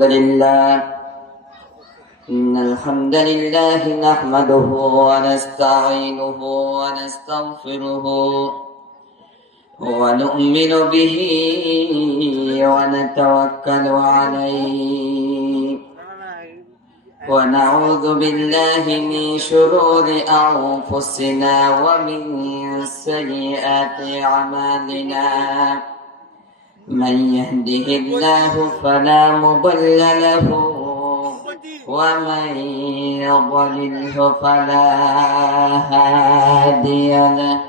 لله إن الحمد لله نحمده ونستعينه ونستغفره ونؤمن به ونتوكل عليه ونعوذ بالله من شرور أنفسنا ومن سيئات أعمالنا من يهده الله فلا مضل له ومن يضلله فلا هادي له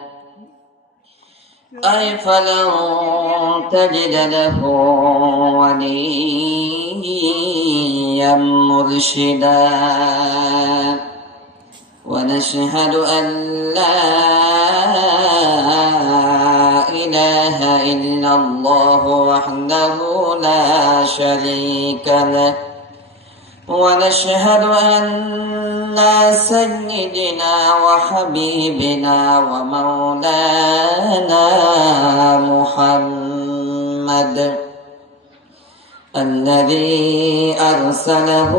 أي فلن تجد له وليا مرشدا ونشهد أن لا إله إلا الله وحده لا شريك له ونشهد أن سيدنا وحبيبنا ومولانا محمد الذي أرسله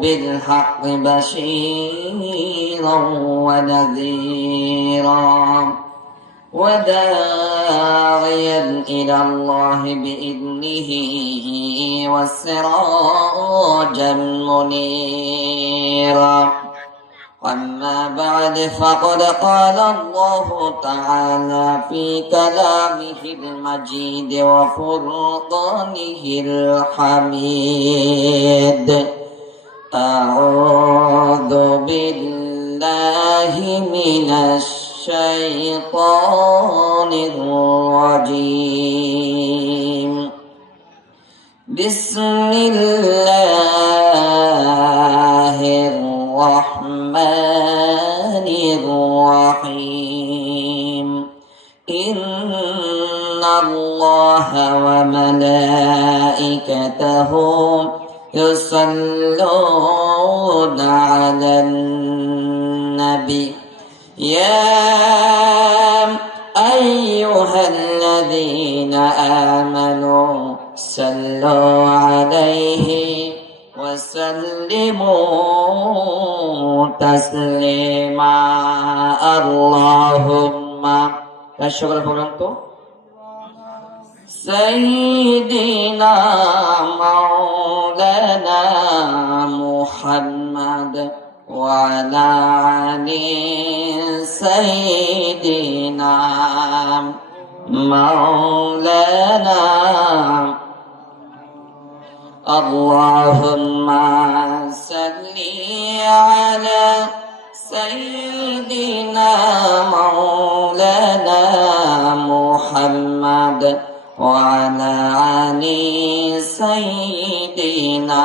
بالحق بشيرا ونذيرا وداعيا إلى الله بإذنه وسراجا منيرا أما بعد فقد قال الله تعالى في كلامه المجيد وفرقانه الحميد أعوذ بالله من الشيطان الرجيم بسم الله الرحمن الرحيم إن الله وملائكته يصلون على النبي يا أيها الذين آمنوا صلوا عليه وسلموا تسليما اللهم شكرا فورانتو سيدنا مولانا محمد وعلى آله سيدنا مولانا اللهم صل على سيدنا مولانا محمد وعلى آل سيدنا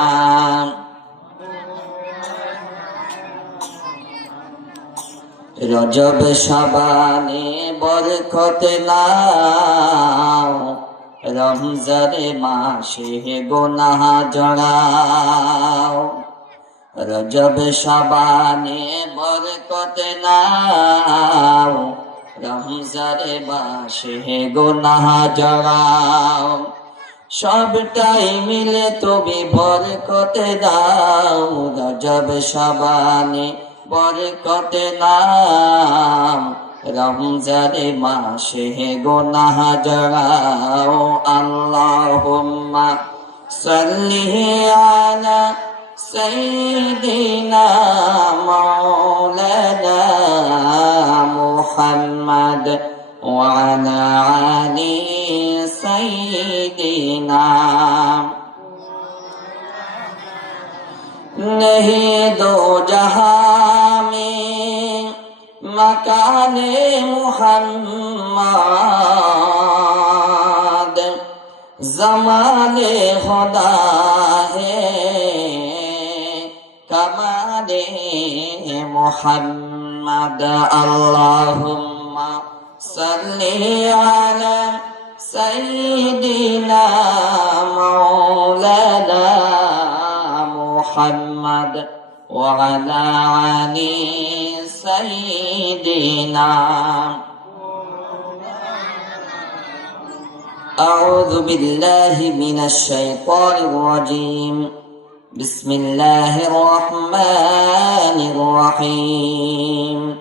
রজব শাবানে বরকত নাও রমজানে মাসে গুনাহ জড়াও রজব শাবানে বরকত নাও রমজানে মাসে গুনাহ জড়াও সবটাই মিলে তুমি বরকত দাও রজব শাবানে বরকত নাও রমজানে মাসে গুনাহ জড়াও আল্লাহুম্মা সাল্লি আলা সাইয়্যিদিনা মাওলানা মুহাম্মদ ওয়া আলা আলি সাইয়্যিদিনা नहीं दो जहां में मकाने मुहम्मद जमाने खुदा है कमाले मुहम्मद अल्लाहुम्मा सल्ली अला सय्यिदिना मौलाना محمد وعلى آل سيدنا أعوذ بالله من الشيطان الرجيم بسم الله الرحمن الرحيم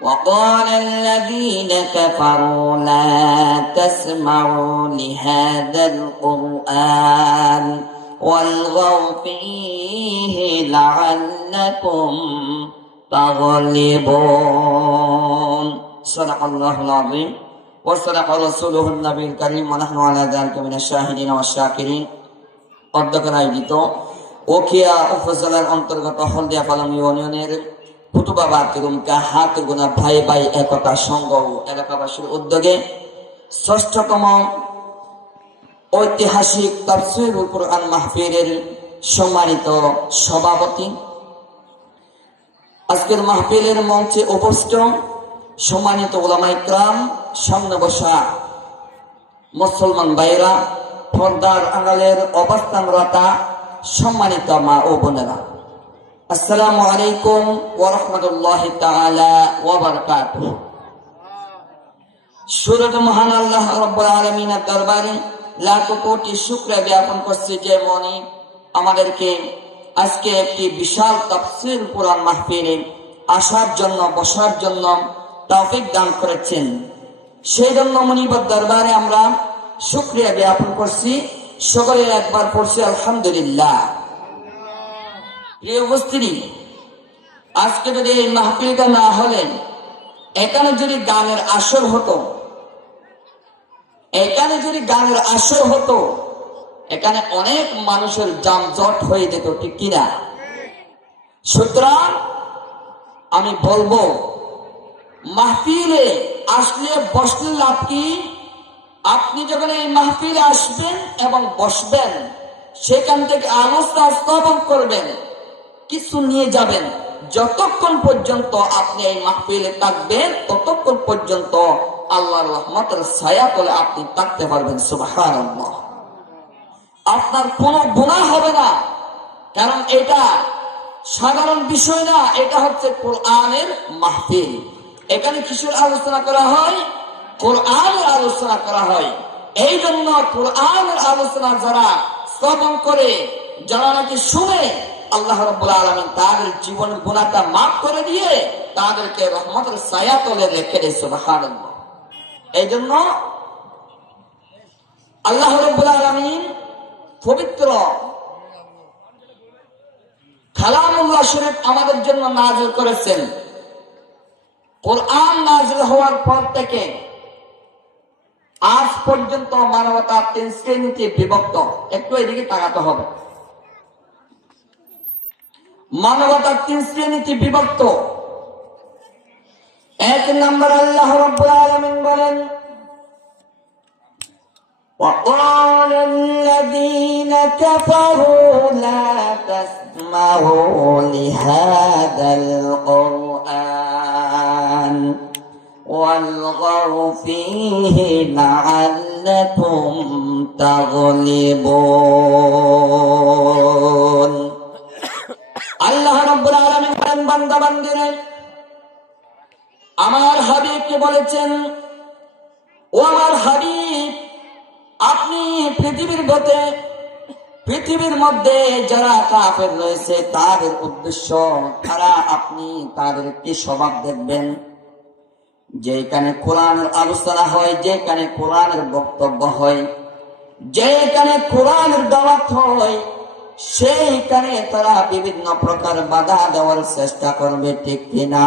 وقال الذين كفروا لا تسمعوا لهذا القرآن والغوا فيه لعلكم تغلبون صدق الله العظيم وصدق رسوله النبي الكريم ونحن على ذلك من الشاهدين والشاكرين অধ্যক্ষের আয়োজিত ওখিয়া উপজেলার অন্তর্গত হলদিয়া পালং ইউনিয়নের কুতুবা বাথরুমকা হাত গোনা ভাই ভাই একতা সংঘ এলাকাবাসীর উদ্যোগে ৬ষ্ঠতম ঐতিহাসিক তাফসীরুল কুরআন মাহফিলের সম্মানিত সভাপতি, আজকের মাহফিলের মঞ্চে উপস্থিত সম্মানিত উলামা ইকরাম, সামনে বসা মুসলমান ভাইরা, পর্দার আড়ালের অবস্থানরতা সম্মানিত মা ও বোনেরা, আসসালামু আলাইকুম ওয়া রাহমাতুল্লাহি তাআলা ওয়া বারাকাতুহু। শুরুতে মহান আল্লাহ রাব্বুল আলামিনের দরবারে লাখো কোটি শুকরিয়া জ্ঞাপন করছি যে মনি আমাদেরকে আজকে একটি বিশাল তাফসীর কুরআন মাহফিলে আসার জন্য, বসার জন্য তৌফিক দান করেছেন। সেই জন্য মনিবত দরবারে আমরা শুকরিয়া জ্ঞাপন করছি। সকলে একবার পড়ছি আলহামদুলিল্লাহ। প্রিয় উপস্থিতি, আজকে যদি এই মাহফিলটা না হলেন, এখানে যদি গানের আসর হতো, এখানে অনেক মানুষের যানজট হয়ে যেত, ঠিক কিনা? সুতরাং আমি বলবো, মাহফিলে আসলে বসলে লাভ কি? আপনি যখন এই মাহফিলে আসবেন এবং বসবেন, সেখান থেকে আলোচনা শ্রবণ করবেন, কিছু নিয়ে যাবেন। যতক্ষণ পর্যন্ত আপনি এই মাহফিলে থাকবেন, ততক্ষণ পর্যন্ত আল্লাহর রহমতের ছায়া তলে আপনি থাকতে পারবেন। সুবহানাল্লাহ। আপনার কোনো গুনাহ হবে না, কারণ এটা সাধারণ বিষয় না, এটা হচ্ছে কোরআনের মাহফিল। এখানে কিসের আলোচনা করা হয়? কোরআনের আলোচনা করা হয়। এই জন্য কোরআনের আলোচনা যারা শ্রবণ করে, যারা নাকি শুনে, আল্লাহ রাব্বুল আলামিন তাদের জীবন গুনাহটা মাফ করে দিয়ে তাদেরকে রহমতের ছায়া তলে রেখে দেয়। সুবহানাল্লাহ। এই জন্য আল্লাহ রাব্বুল আলামিন পবিত্র কালামুল্লাহ শরীফ আমাদের জন্য নাযিল করেছেন। কোরআন নাযিল হওয়ার পর থেকে আজ পর্যন্ত মানবতা ৩ শ্রেণীতে বিভক্ত। একটু এদিকে তাকাতে হবে। মানবতা ৩ শ্রেণীতে বিভক্ত। ১ নম্বর, আল্লাহ রাব্বুল আলামিন বলেন, وقال الذين كفروا لا تسمعوا لهذا القرآن والغوا فيه لعلكم تغلبون। আল্লাহ রাব্বুল আলামিন বলেন, বান্দা বান্দীরা, আমার হাবিবকে বলেছেন, ও আমার হাবিব, আপনি পৃথিবীর মধ্যে যারা কাফের রয়েছে তাদের উদ্দেশ্য তারা, আপনি তাদের একটি স্বভাব দেখবেন, যেখানে কোরআনের আলোচনা হয়, যেখানে কোরআনের বক্তব্য হয়, যেখানে কোরআনের দাওয়াত হয়, সেইখানে তারা বিভিন্ন প্রকার বাধা দেওয়ার চেষ্টা করবে, ঠিক কিনা?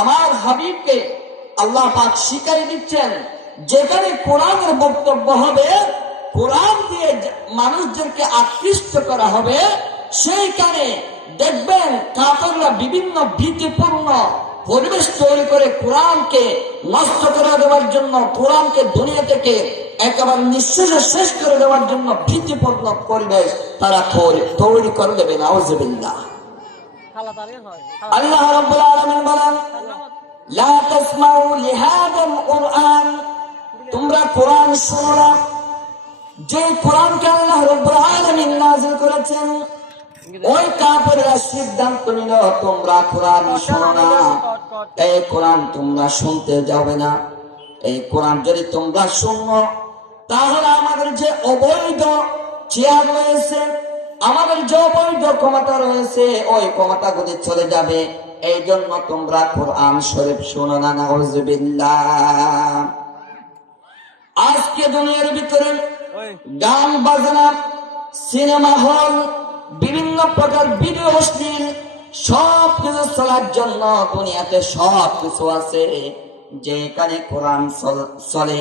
আমার হাবিবকে আল্লাহ পাক শিখাই দিচ্ছেন, যেখানে কোরআনের বক্তব্য হবে, কোরআন দিয়ে মানুষদেরকে আকৃষ্ট করা হবে, সেইখানে দেখবেন কাফেররা বিভিন্ন ভীতিপূর্ণ পরিবেশ তৈরি করে কোরআনকে নষ্ট করে দেওয়ার জন্য, কোরআনকে দুনিয়া থেকে একেবারে নিঃশেষে শেষ করে দেওয়ার জন্য ভীতিপূর্ণ পরিবেশ তারা তৈরি করে দেবে। নাউযুবিল্লাহ। আল্লাহ রাব্বুল আলামিন বলেন, লা তাসমাউ লিহাদাল কুরআন, তোমরা কোরআন শোনো না, যে কোরআনকে আল্লাহ রাব্বুল আলামিন নাযিল করেছেন, ওই কাফেররা সিদ্ধান্ত নিল তোমরা কোরআন শোনো না, এই কোরআন তোমরা শুনতে যাবে না। এই কোরআন যদি তোমরা শুনো, তাহলে আমাদের যে অবৈধ চেয়ার রয়েছে, আমাদের যে অবৈধ ক্ষমতা রয়েছে, ওই ক্ষমতাগুলি চলে যাবে। এই জন্য তোমরা কোরআন শরীফ শুনো না। নাউজুবিল্লাহ। আজকে দুনিয়ার ভিতরে গান বাজনা, সিনেমা হল, বিভিন্ন প্রকার ভিডিও, অশ্লীল সব কিছু চলার জন্য দুনিয়াতে সব কিছু আছে। যেখানে কোরআন চলে,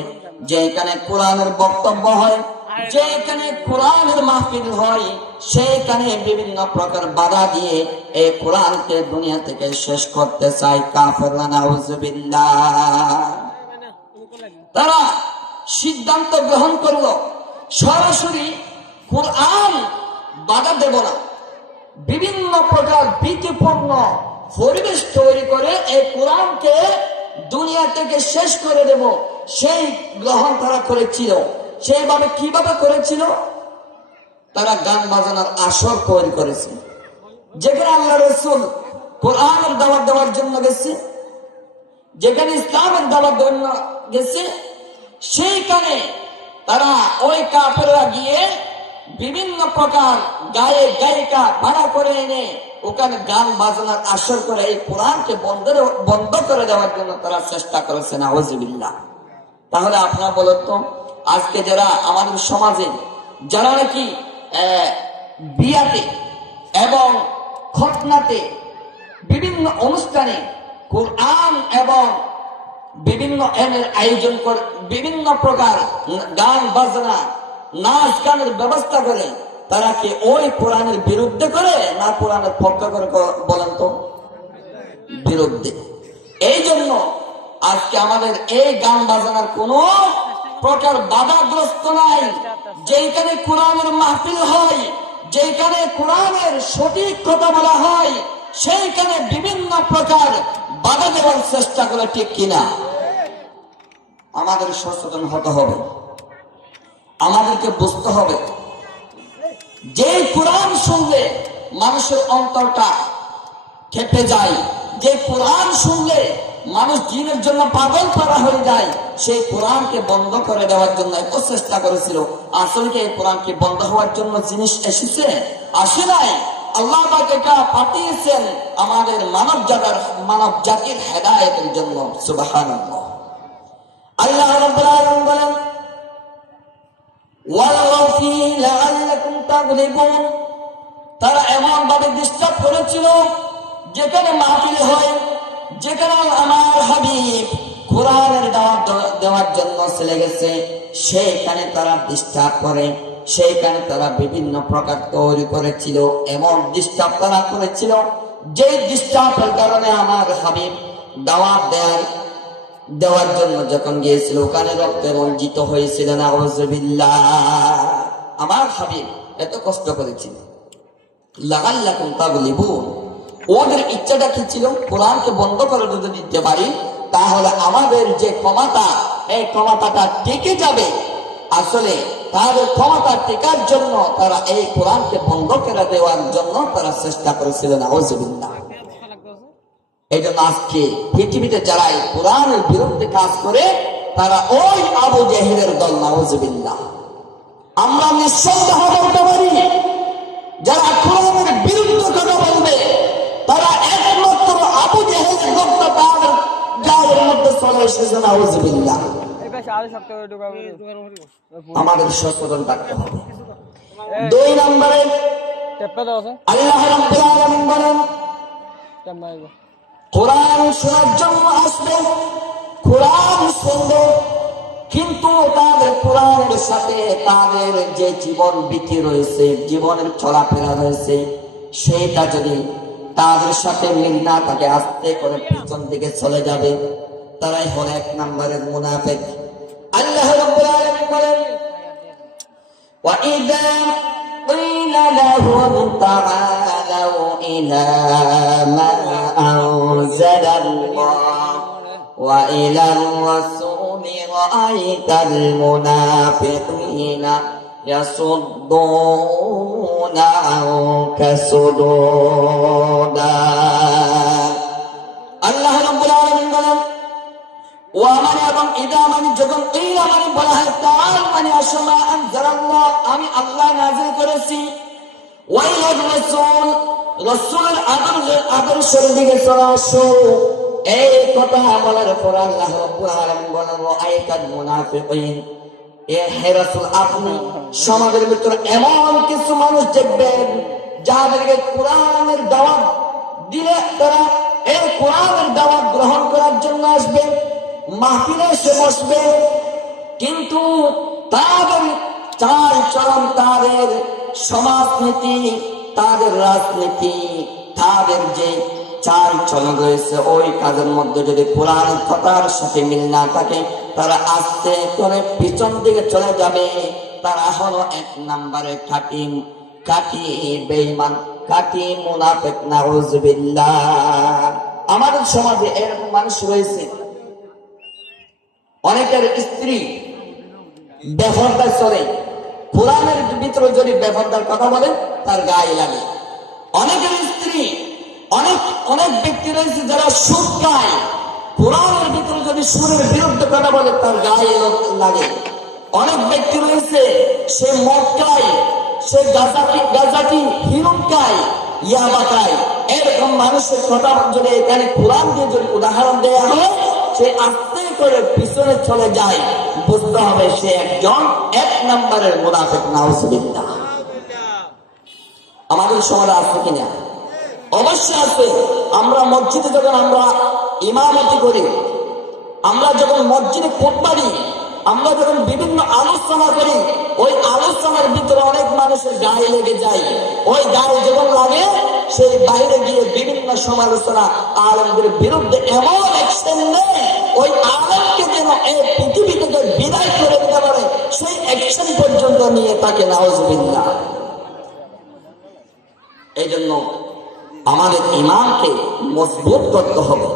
যেখানে কোরআনের বক্তব্য হয়, যেখানে কোরআনের মাহফিল হয়, সেখানে বিভিন্ন প্রকার বাধা দিয়ে এই কোরআনকে দুনিয়া থেকে শেষ করতে চায় কাফেররা। নাউজুবিল্লাহ। তারা সিদ্ধান্ত গ্রহণ করলো সরাসরি কোরআন বাধা দেব না, বিভিন্ন প্রকার ভীতিপূর্ণ পরিবেশ তৈরি করে এই কোরআনকে দুনিয়া থেকে শেষ করে দেব, সেই গ্রহণ তারা করেছিল। সেইভাবে কিভাবে করেছিল? তারা গান বাজনার আসর তৈরি করেছে, যেখানে আল্লাহ রাসূল কোরআনের দাওয়াত দেওয়ার জন্য গেছে, যেখানে ইসলামের দাওয়াত দেওয়ার জন্য গেছে, সেইখানে তারা ওই কাফেররা গিয়ে বিভিন্ন প্রকার গায়ক গায়িকা ভাড়া করে এনে ওখানে গান বাজনার আসর করে এই কোরআনকে বন্ধ করে দেওয়ার জন্য তারা চেষ্টা করেছে। নাউজুবিল্লাহ। তাহলে আপনারা বলেন তো, আজকে যারা আমাদের সমাজে যারা নাকি বিয়াতে এবং খতনাতে বিভিন্ন অনুষ্ঠানে কোরআন এবং বিভিন্ন এর আয়োজন করে, বিভিন্ন প্রকার গান বাজনা নাচ গানের ব্যবস্থা করে, তারা কি ওই কোরআনের বিরুদ্ধে করে না কোরআনের পক্ষে করে? বলেন তো, বিরুদ্ধে। এই জন্য আজকে আমাদের এই গান বাজনার কোন প্রকার বাধাগ্রস্ত নাই। যেখানে কোরআনের মাহফিল হয়, যেখানে কোরআনের সঠিক কথা বলা হয়, সেইখানে বিভিন্ন প্রকার বাধা দেওয়ার চেষ্টা করে, ঠিক কিনা? আমাদের সচেতন হতে হবে, আমাদেরকে বুঝতে হবে যে কোরআন শুনলে মানুষের অন্তরটা খেপে যায়, যে কোরআন শুনলে মানুষ দিনের জন্য পাগল পারা হয়ে যায়, সেই কোরআনকে বন্ধ করে দেওয়ার জন্য এত চেষ্টা করেছিল। আসলে কি এই কোরআনকে বন্ধ হওয়ার জন্য জিনিস এসেছে? আসে নাই। আল্লাহ পাক এটা পাঠিয়েছেন আমাদের মানব জাতির হেদায়েতের জন্য। সুবহানাল্লাহ। আল্লাহ রাব্বুল আলামিন বলেন, ওয়ালাউ ফী লাআল্লাকুম তাগলিবুন। তারা এমন ভাবে ডিস্টার্ব করেছিল, যেখানে মাহফিল হয়, যেখানে আমার হাবিব কোরআনের দাওয়াত দেওয়ার জন্য চলে গেছে, সেখানে তারা ডিস্টার্ব করে, সেইখানে তারা বিভিন্ন প্রকার তৈরি করেছিল। এমন ডিস্টার্ব তারা করেছিল, যে ডিস্টার্বের কারণে আমার হাবিব দাওয়াত দেওয়ার জন্য যখন গিয়েছিল, ওখানে রক্তে রঞ্জিত হয়েছিল। নাউজুবিল্লাহ। আমার হাবিব এত কষ্ট করেছিল। লাআল্লাকুম তাগলিবুন। ওদের ইচ্ছাটা কি ছিল? কোরআনকে বন্ধ করে যদি দিতে পারি, তাহলে আমাদের যে ক্ষমতা, এই ক্ষমতাটা টিকে যাবে। আসলে তাদের ক্ষমতা টিকার জন্য তারা এই কোরআনকে বন্ধ করে দেওয়ার জন্য তারা চেষ্টা করেছিল। নাউজুবিল্লাহ। এই জন্য আজকে পৃথিবীতে যারা এই কোরআনের বিরুদ্ধে কাজ করে, তারা ওই আবু জেহেলের দল। নাউজুবিল্লাহ। আমরা নিঃসন্দেহ বলতে পারি, যারা কোরআনের বিরুদ্ধে কথা বলবে, তারা একমাত্র আবু জেহেলের দলটা তাদের গায়ের মধ্যে চলে এসেছে। নাউজুবিল্লাহ। আমাদের সচেতন থাকতে হবে। 2 নম্বরে আল্লাহ রাব্বুল আলামিন বলেন, কোরআন শোনার জন্য আসবে, কোরআন শুনবে, কিন্তু তাদের কোরআনের সাথে তাদের যে জীবন বৃত্তি রয়েছে, জীবনের চলাফেরা রয়েছে, সেটা যদি তাদের সাথে মিল না থাকে, আস্তে করে পিছন দিকে চলে যাবে। তারাই হল 1 নম্বরের মুনাফিক। আল্লাহ রাব্বুল আলামিন বলেন, ওয়া ইযা কিলা লাহুম তাআলাউ ইলা মা আনজালাল্লাহ ওয়া ইলার রাসূলি রাআইতাল মুনাফিকিনা ইয়াসুদ্দুনা আনকা সুদুদা। আল্লাহ রাব্বুল আলামিন বলেন, ও আমার এবং ইদা মানে যখন ইলা মানে বলা হয় তাআল মানে আসমা আনজালাল্লাহ, আমি আল্লাহ নাযিল করেছি। ওয়াইলা রাসূল, রাসূলের আদর্শের দিকে চলে আসো। এই কথা বলার পর আল্লাহ রাব্বুল আলামিন বলেন রাআইতাল মুনাফিকিন, হে রাসূল আপনি সমাজের ভিতরে এমন কিছু মানুষ দেখবেন যাদেরকে কোরআনের দাওয়াত দিলে তারা এই কোরআনের দাওয়াত গ্রহণ করার জন্য আসবে, মাহফিলে এসে বসবে, কিন্তু তাদের চাল চলন, তাদের সমাজনীতি, তাদের রাজনীতি, তাদের যে চাল চলন রয়েছে ওই কাজের মধ্যে যদি কোরআন কথার সাথে মিল না থাকে, তারা আস্তে করে পিছন দিকে চলে যাবে। তারা হলো এক নম্বরে কাটি বেঈমান, কাটি মুনাফিক, নাউযুবিল্লাহ। আমাদের সমাজে এরকম মানুষ রয়েছে, অনেকের স্ত্রী বেফরদার চলে, কোরআনের ভিতরে যদি বেফরদার কথা বলে তার গায়ে লাগে। অনেকের স্ত্রী, অনেক ব্যক্তি রয়েছে যারা সুদ খায়, কোরআনের ভিতরে যদি সুরের বিরুদ্ধে কথা বলে তার গায়ে লাগে। অনেক ব্যক্তি রয়েছে সে মদ খায়, সে গাঁজাটি হিরোইন খায়, ইয়াবা খায়। এরকম মানুষের কথা যদি এখানে কোরআন দিয়ে যদি উদাহরণ দেওয়া হয়, সে আস্তে করে পিছনে চলে যায়, বুঝতে হবে সে একজন এক নম্বরের মুনাফিক, নাউযুবিল্লাহ। আমাদের সমাজে আছে কিনা? অবশ্যই আছে। আমরা মসজিদে যখন আমরা ইমামতি করি, আমরা যখন মসজিদে খুতবা দিই, আমরা যখন বিভিন্ন আলোচনা করি, ওই আলোচনার ভিতরে অনেক মানুষের গায়ে লেগে যায়। ওই গায়ে যখন লাগে সেই বাইরে গিয়ে বিভিন্ন সমালোচনা আলেমদের বিরুদ্ধে এমন অ্যাকশন নেয়, ওই আলেমকে যেন এই পৃথিবী থেকে বিদায় করে দিতে পারে সেই অ্যাকশন পর্যন্ত নিয়ে তাকে, নাউযুবিল্লাহ। এই জন্য আমাদের ইমানকে মজবুত করতে হবে,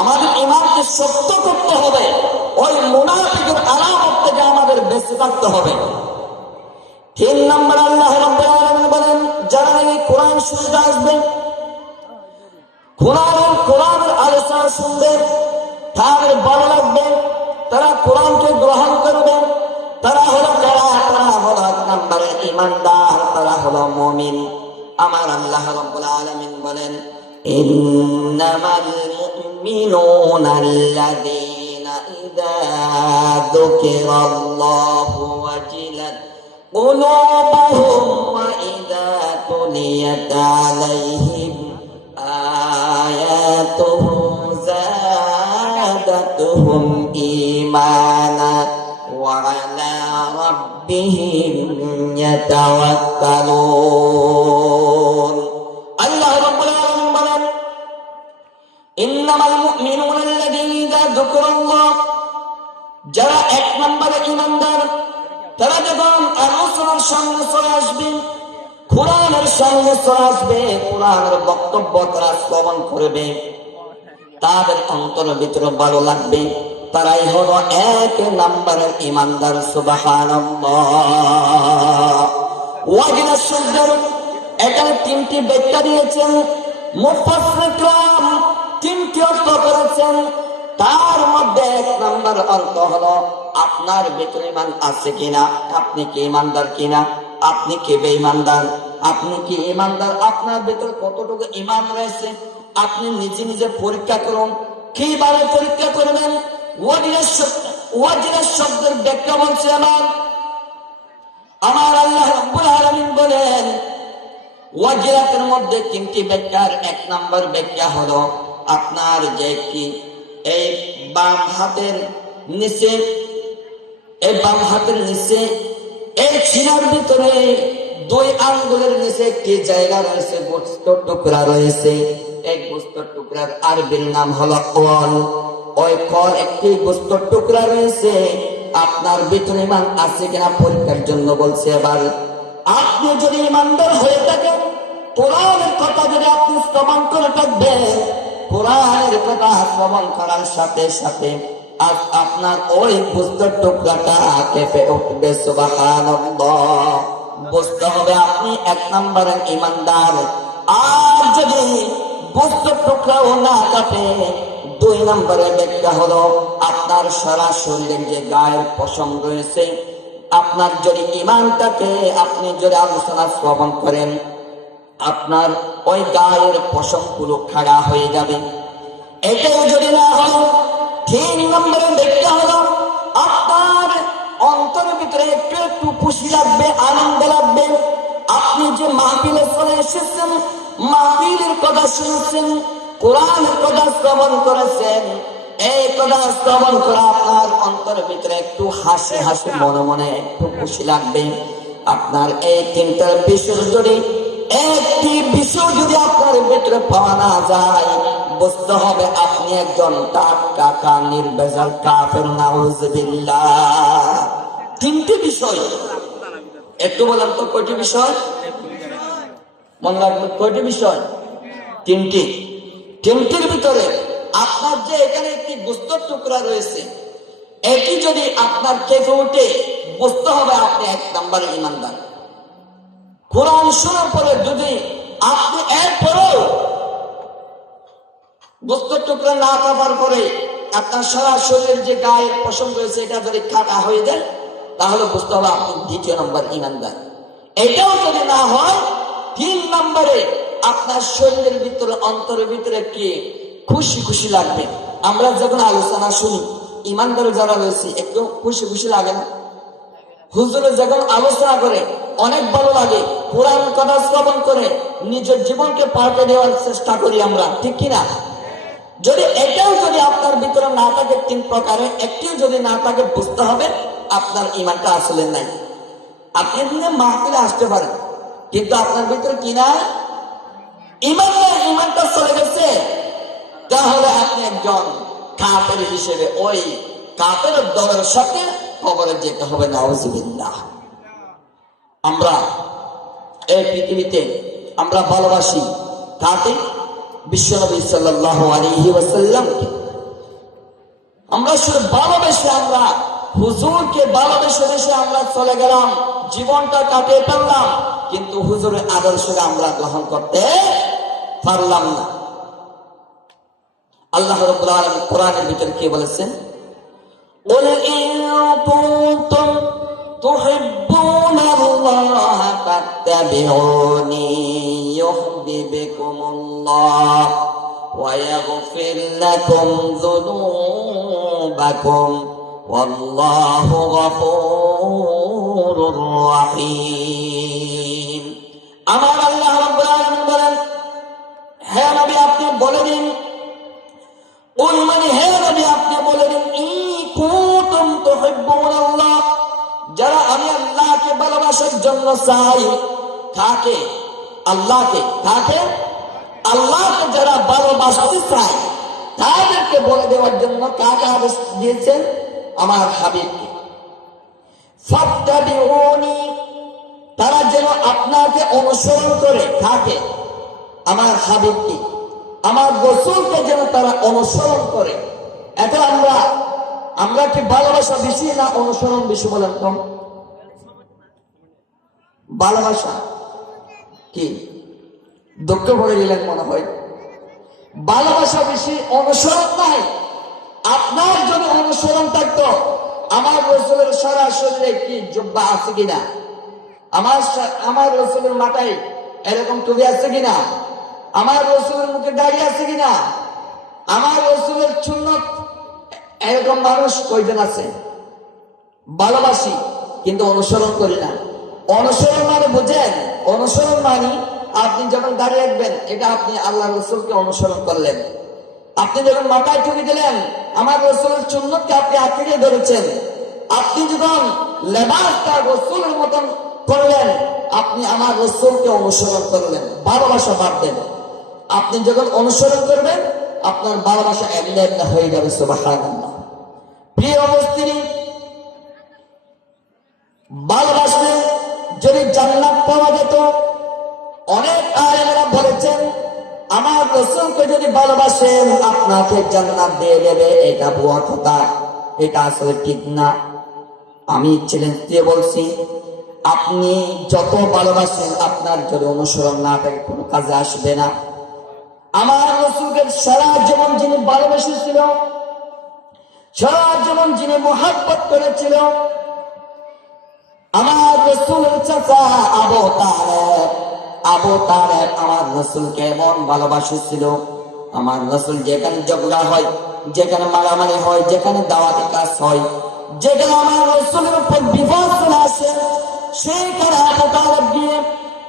আমাদের ইমানকে শক্ত করতে হবে, ওই মুনাফিকের আলামত থেকে আমাদের বেঁচে থাকতে হবে। 3 নম্বর আল্লাহ রাব্বুল আলামিন বলেন, যারা এই কোরআন শুনতে আসবে, কোরআনের আলোচনা শুনবে, তাদের ভালো লাগবে, তারা কোরআনকে গ্রহণ করবে, তারা হলো কারা? তারা হলো 1 নম্বরের ঈমানদার, তারা হলো মুমিন। আমার আল্লাহ রাব্বুল আলামিন বলেন, ইন্নামাল মুমিনুনা আল্লাযীনা ইযা যুকিরাল্লাহু ওয়াজিলাত কুলুবুহুম ওয়া ইযা তুলিয়াত আলাইহিম আয়াতুহু যাদাতুহুম ঈমানা ওয়া আলা রাব্বিহিম ইয়াতাওয়াক্কালুন। আল্লাহ রাব্বুল আলামিন বলেন, ইন্নামাল মুমিনুনা আল্লাযীনা ইযা যুকিরাল্লাহ, যারা 1 নম্বরে ঈমানদার, তারা যখন আলোচনার সঙ্গে চলে আসবে, কোরআনের সঙ্গে চলে আসবে, কোরআনের বক্তব্য তারা শ্রবণ করবে, তাদের অন্তরের ভিতরে ভালো লাগবে, তারাই হলো 1 নম্বরের ঈমানদার। সুবহানাল্লাহ। ওয়াজিলাত শব্দের এখানে 3টি ব্যাখ্যা দিয়েছেন মুফাসসির کرام, 3টি অর্থ করেছেন। তার মধ্যে 1 নম্বর অর্থ হলো আপনার ভিতরে ঈমান আছে কিনা, আপনি কি ঈমানদার কিনা, আপনি কি বেঈমানদার, আপনি কি ঈমানদার, আপনার ভিতরে কতটুকু ঈমান রয়েছে আপনি নিজে নিজে পরীক্ষা করুন। কিভাবে পরীক্ষা করবেন? ওয়াজিলাত শব্দের ব্যাখ্যা বলছে আমার আল্লাহ রাব্বুল আলামিন বলেন, ওয়াজিলাতের মধ্যে 3টি ব্যাখ্যার 1 নম্বর ব্যাখ্যা হলো আপনার যে কি এই বাম হাতের নিচে, এই সিনার ভিতরে 2 আঙ্গুলের নিচে একটি জায়গা রয়েছে, গোস্তের টুকরা রয়েছে। এই গোস্তের টুকরার আরবির নাম হলো কল। ওই কল একটি গোস্তের টুকরা রয়েছে। আপনার ভিতরে ঈমান আছে কিনা পরীক্ষার জন্য বলছে। এবার আপনি যদি ঈমানদার হয়ে থাকেন, কোরআনের কথা যদি আপনি শ্রবণ করে থাকবেন, কোরআনের কথা শ্রবণ করার সাথে সাথে আজ আপনার ওই গোস্তের টুকরাটা কেঁপে উঠবে। সুবহানাল্লাহ। বুঝতে হবে আপনি 1 নম্বরের ঈমানদার। আর যদি গোস্তের টুকরাও না কাঁপে, 2 2 নম্বরে ব্যাখ্যা হলো আপনার সারা শরীরের যে গায়ের পশম রয়েছে, আপনার যদি ঈমানটাকে আপনি যদি আলোচনা শ্রবণ করেন, আপনার ওই গায়ের পশমগুলো খাড়া হয়ে যাবে। এটাও যদি না হয়, 3 নম্বরে ব্যাখ্যা হলো আপনার অন্তরের ভিতরে একটু একটু খুশি লাগবে, আনন্দ লাগবে। আপনি যে মাহফিলে চলে এসেছেন, মাহফিলের কথা শুনেছেন, কোরআনের কথা শ্রবণ করেছেন, এই কথা শ্রবণ করে আপনার অন্তরের ভিতরে একটু হাসি হাসি মনে মনে একটু খুশি লাগবে। আপনার এই 3টা বিষয় যদি একটি বিষয় যদি আপনার ভিতরে পাওয়া না যায়, বুঝতে হবে আপনি একজন টাটকা নির্ভেজাল কাফের, নাউযুবিল্লাহ। 3টি বিষয়, একটু বলেন তো কয়টি বিষয়? মনে রাখবেন কয়টি বিষয়? 3টি। 3টির ভিতরে আপনার যে এখানে একটি গোস্তের টুকরা রয়েছে, এটি যদি আপনার কেঁপে উঠে, বুঝতে হবে আপনি 1 নম্বরে ঈমানদার। কোরআন শোনার পরে যদি আপনি এরপরেও গোস্তের টুকরা না কাটার পরে আপনার সারা শরীরের যে গায়ের পশম রয়েছে এটা যদি কাটা হয়ে যায়, তাহলে বুঝতে হবে আপনি 2 নম্বর ঈমানদার। এটাও যদি না হয়, 3 নম্বরে আপনার শরীরের ভিতরে অন্তরের ভিতরে কি খুশি খুশি লাগবে। আমরা যখন আলোচনা শুনি, ঈমানদার যারা রয়েছে একটু খুশি খুশি লাগে না? হুজুরে যখন আলোচনা করে অনেক ভালো লাগে, কোরআন কথা শ্রবণ করে নিজের জীবনকে পাল্টে দেওয়ার চেষ্টা করি আমরা, ঠিক কিনা? যদি এটাও যদি আপনার ভিতরে না থাকে, 3 প্রকারে একটিও যদি না থাকে, বুঝতে হবে আপনার ঈমানটা আসলে নাই। আপনি মাহফিলে আসতে পারেন, কিন্তু আপনার ভিতরে কি না? ঈমান নাই, ঈমানটা চলে গেছে। তাহলে আপনি একজন কাফের হিসেবে ওই কাফের দলের সাথে কবরে যেতে হবে, নাউযুবিল্লাহ। আমরা এই পৃথিবীতে আমরা ভালোবাসি কাকে? বিশ্বনবী সাল্লাল্লাহু আলাইহি ওয়াসাল্লামকে। আমরা শুধু ভালোবেসে, আমরা হুজুরকে ভালোবেসে আমরা চলে গেলাম, জীবনটা কাটিয়ে ফেললাম, কিন্তু হুজুরের আদর্শকে আমরা গ্রহণ করতে পারলাম না। আল্লাহ রাব্বুল আলামিন কোরআনের ভিতরে কি বলেছেন? قُلْ إِن كُنتُمْ تُحِبُّونَ اللَّهَ فَاتَّبِعُونِي يُحْبِبْكُمُ اللَّهُ وَيَغْفِرْ لَكُمْ ذُنُوبَكُمْ وَاللَّهُ غَفُورٌ رَّحِيمٌ। আমার আল্লাহ রাব্বুল আলামিন বলেন, হে নবী আপনি বলে দিন, হে নবী আপনি বলে দিন, কুনতুম তুহিব্বুনাল্লাহ, যারা আমি আল্লাহকে ভালোবাসার জন্য চাই। কাকে? আল্লাহকে। কাকে? আল্লাহকে যারা ভালোবাসতে চায়, তাদেরকে বলে দেওয়ার জন্য কাকে আদেশ দিয়েছেন? আমার হাবিবকে। ফাত্তাবিউনি, তারা যেন আপনাকে অনুসরণ করে। কাকে? আমার হাবিবকে, আমার রাসূলকে যেন তারা অনুসরণ করে। এখন আমরা কি ভালোবাসা বেশি না অনুসরণ বেশি? বলেন তো। ভালোবাসা কি? দুঃখ ভরে গেলেন মনে হয়। ভালোবাসা বেশি, অনুসরণ নাই। আপনার যদি অনুসরণ থাকতো, আমার রাসূলের সারা শরীরে কি জুব্বা আছে কিনা? আমার রাসূলের মাথায় এরকম টুপি আছে কিনা? আমার রাসূলের মুখে দাড়ি আছে কিনা? আমার রাসূলের সুন্নাত এরকম মানুষ কয়জন আছে? ভালোবাসি কিন্তু অনুসরণ করি না। অনুসরণ মানে বুঝেন? অনুসরণ মানে আপনি যখন দাঁড়িয়ে রাখবেন, এটা আপনি আল্লাহ রাসূলকে অনুসরণ করলেন। আপনি যখন মাথায় টুপি দিলেন, আমার রাসূলের সুন্নাতকে আপনি আঁকড়ে ধরেছেন। আপনি যখন লেবাসটা রাসূলের মতন করলেন, আপনি আমার রাসূলকে অনুসরণ করলেন। ভালোবাসা বাদ দেন। আপনি যখন অনুসরণ করবেন, আপনার ভালোবাসা এমনি এমনি হয়ে যাবে। সুবহানাল্লাহ। প্রিয় উপস্থিতি, ভালোবাসলে যদি জান্নাত পাওয়া যেত, অনেক আলেমরা বলেছেন আমার রাসূলকে যদি ভালোবাসেন আপনাকে জান্নাত দিয়ে দেবে। এটা ভুয়া কথা, এটা আসলে ঠিক না। আমি চ্যালেঞ্জ দিয়ে বলছি, আপনি যত ভালোবাসেন, আপনার যদি অনুসরণ না থাকে কোনো কাজে আসবে না। আমার রাসূলকে সারা জীবন যিনি ভালোবেসেছিল, সারা জীবন যিনি মুহাব্বত করেছিল, আমার রাসূলের চাচা আবু তালেব। আবু তালেব আমার রাসূলকে এমন ভালোবাসেছিল, আমার রাসূল যেখানে ঝগড়া হয়, যেখানে মারামারি হয়, যেখানে দাওয়াতি কাজ হয়, যেখানে আমার রাসূলের উপর বিপদ চলে আসে, সেইখানে আবু তালেব গিয়ে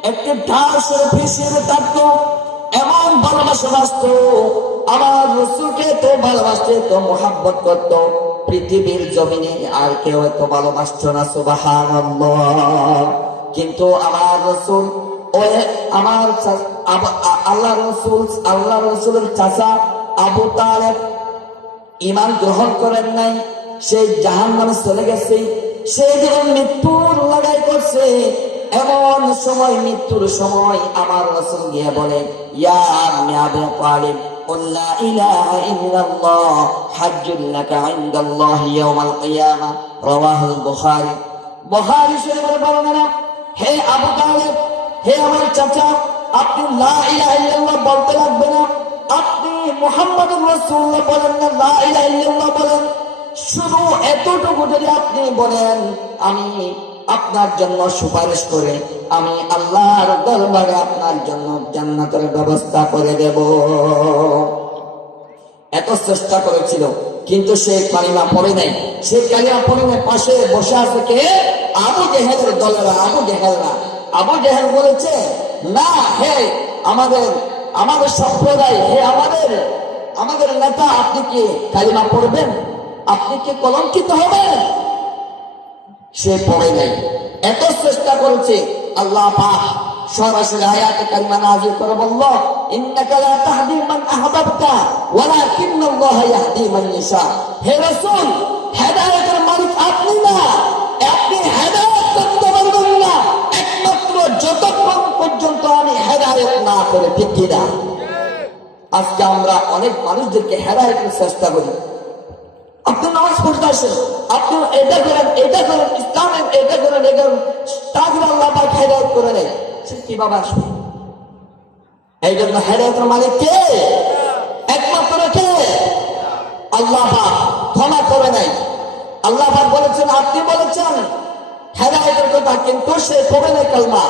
একটি ঢাসের ফিসিয়ে থাকতো। এমন ভালোবাসা বাসত, আমার রাসূলকে তো ভালোবাসতে, তো মুহাব্বত করত, পৃথিবীর জমিনে আর কেউ এত ভালোবাসত না। সুবহানাল্লাহ। কিন্তু আমার রাসূল, ওই আমার আল্লাহ রাসূলের চাচা আবু তালেব ঈমান গ্রহণ করেন নাই, সে জাহান্নামে চলে গেছে। সে যখন মৃত্যুর লড়াই করছে, এমন সময়, মৃত্যুর সময় আমার রাসূল গিয়ে বলে, ইয়া আম্মি আবু তালিব, কুল লা ইলাহা ইল্লাল্লাহ হাজ্জুল লাকা ইনদাল্লাহি ইয়াউমাল কিয়ামা। রাওয়াহুল বুখারী। বুখারী শরীফের বর্ণনা। হে আবু তালিব, হে আমার চাচা, আপনি লা ইলাহা ইল্লাল্লাহ বলতে লাগবে না, আপনি মুহাম্মদুর রাসূলুল্লাহ বলেন না, লা ইলাহা ইল্লাল্লাহ বলেন। শুধু এতটুকু যদি আপনি বলেন, আমি আপনার জন্য সুপারিশ করে আমি আল্লাহর দরবারে আপনার জন্য জান্নাতের ব্যবস্থা করে দেব। এত চেষ্টা করেছিল, কিন্তু সে কালিমা পড়ে নাই। সে কালিমা পড়ে নাই। পাশে বসে আছে কে? আবু জেহেলের দলেরা, আবু জেহেলরা। আবু জেহেল বলেছে, না, হে আমাদের সম্প্রদায়, হে আমাদের নেতা, আপনি কি কালিমা পড়বেন? আপনি কি কলঙ্কিত হবেন? সে পড়ে নাই। এত চেষ্টা করেছে, আল্লাহ পাক সরাসরি আয়াতে কারিমা নাযিল করে বলল, ইন্নাকা লা তাহদি মান আহবাবতা ওয়ালাকিন্নাল্লাহা ইয়াহদি মান ইয়াশা। হে রাসূল, হেদায়েতের মালিক আপনি না, আপনি হেদায়েত করতে পারবেন না একমাত্র যতক্ষণ পর্যন্ত আমি হেদায়েত না করে। ঠিক কি না? আজকে আমরা অনেক মানুষদেরকে হেদায়েতের চেষ্টা করি। আপনি নামাজ পড়তে আসেন, আপনি এটা করেন, এটা করেন, ইসলামের এটা করেন, এটা করেন, তাহলে আল্লাহ পাক হেদায়েত করে নেয়। সে কিভাবে আসবে? এই জন্য হেদায়েতের মালিক কে? একমাত্র কে? আল্লাহ পাক। ক্ষমা করে নাই। আল্লাহ পাক বলেছেন, আপনি বলেছেন হেদায়েতের কথা, কিন্তু সে পড়ে নাই কালমা।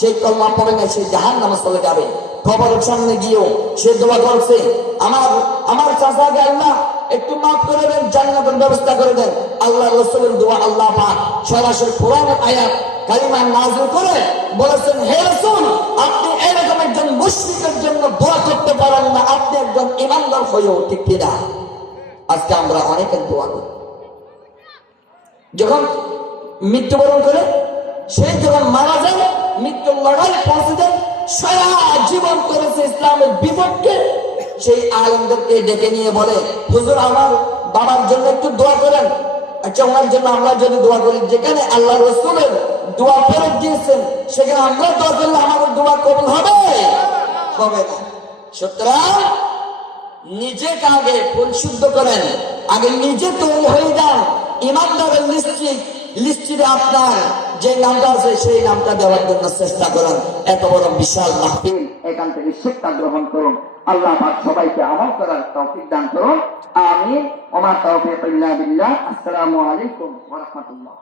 সেই কলমা পড়ে নাই, সে জাহান্নামে চলে যাবে। কবরের সামনে গিয়েও সে দোয়া করছে, আমার চাচাকে আল্লাহ একটু মাফ করে দেন, জান্নাতের ব্যবস্থা করে দেন। আল্লাহ রাসূলের দোয়া আল্লাহ পাক সরাসরি কোরআনের আয়াত কালিমা নাযিল করে বলেছেন, হে রাসূল, আপনি এরকম একজন মুশরিকের জন্য দোয়া করতে পারেন না, আপনি একজন ঈমানদার হয়েও। ঠিক কিনা? আজকে আমরা অনেকের দোয়া করি, যখন মৃত্যুবরণ করে, সে যখন মারা যায়, মৃত্যুর লড়াই পৌঁছে যায়, সারা জীবন করেছে ইসলামের বিপক্ষে, সেই আলেমদেরকে ডেকে নিয়ে বলে, হুজুর আমার বাবার জন্য একটু দোয়া করেন। আচ্ছা, ওনার জন্য আমরা যদি দোয়া করি, যেখানে আল্লাহ রাসূলের দোয়া ফেরত দিয়েছেন, সেখানে আমরা দোয়া করলে আমাদের দোয়া কবুল হবে? হবে না। সুতরাং নিজেকে আগে পরিশুদ্ধ করেন, আগে নিজে তৈরি হয়ে যান। ইমানদারের লিস্টে আপনার যে নামটা আছে, সেই নামটা দেওয়ার জন্য চেষ্টা করুন। এত বড় বিশাল মাহফিল, এখান থেকে শিক্ষা গ্রহণ করুন। আল্লাহ পাক সবাইকে আমল করার তৌফিক দান করুন। আমিন। ওয়া মা তাওফীক ইল্লা বিল্লাহ। আসসালামু আলাইকুম ওয়া রাহমাতুল্লাহ।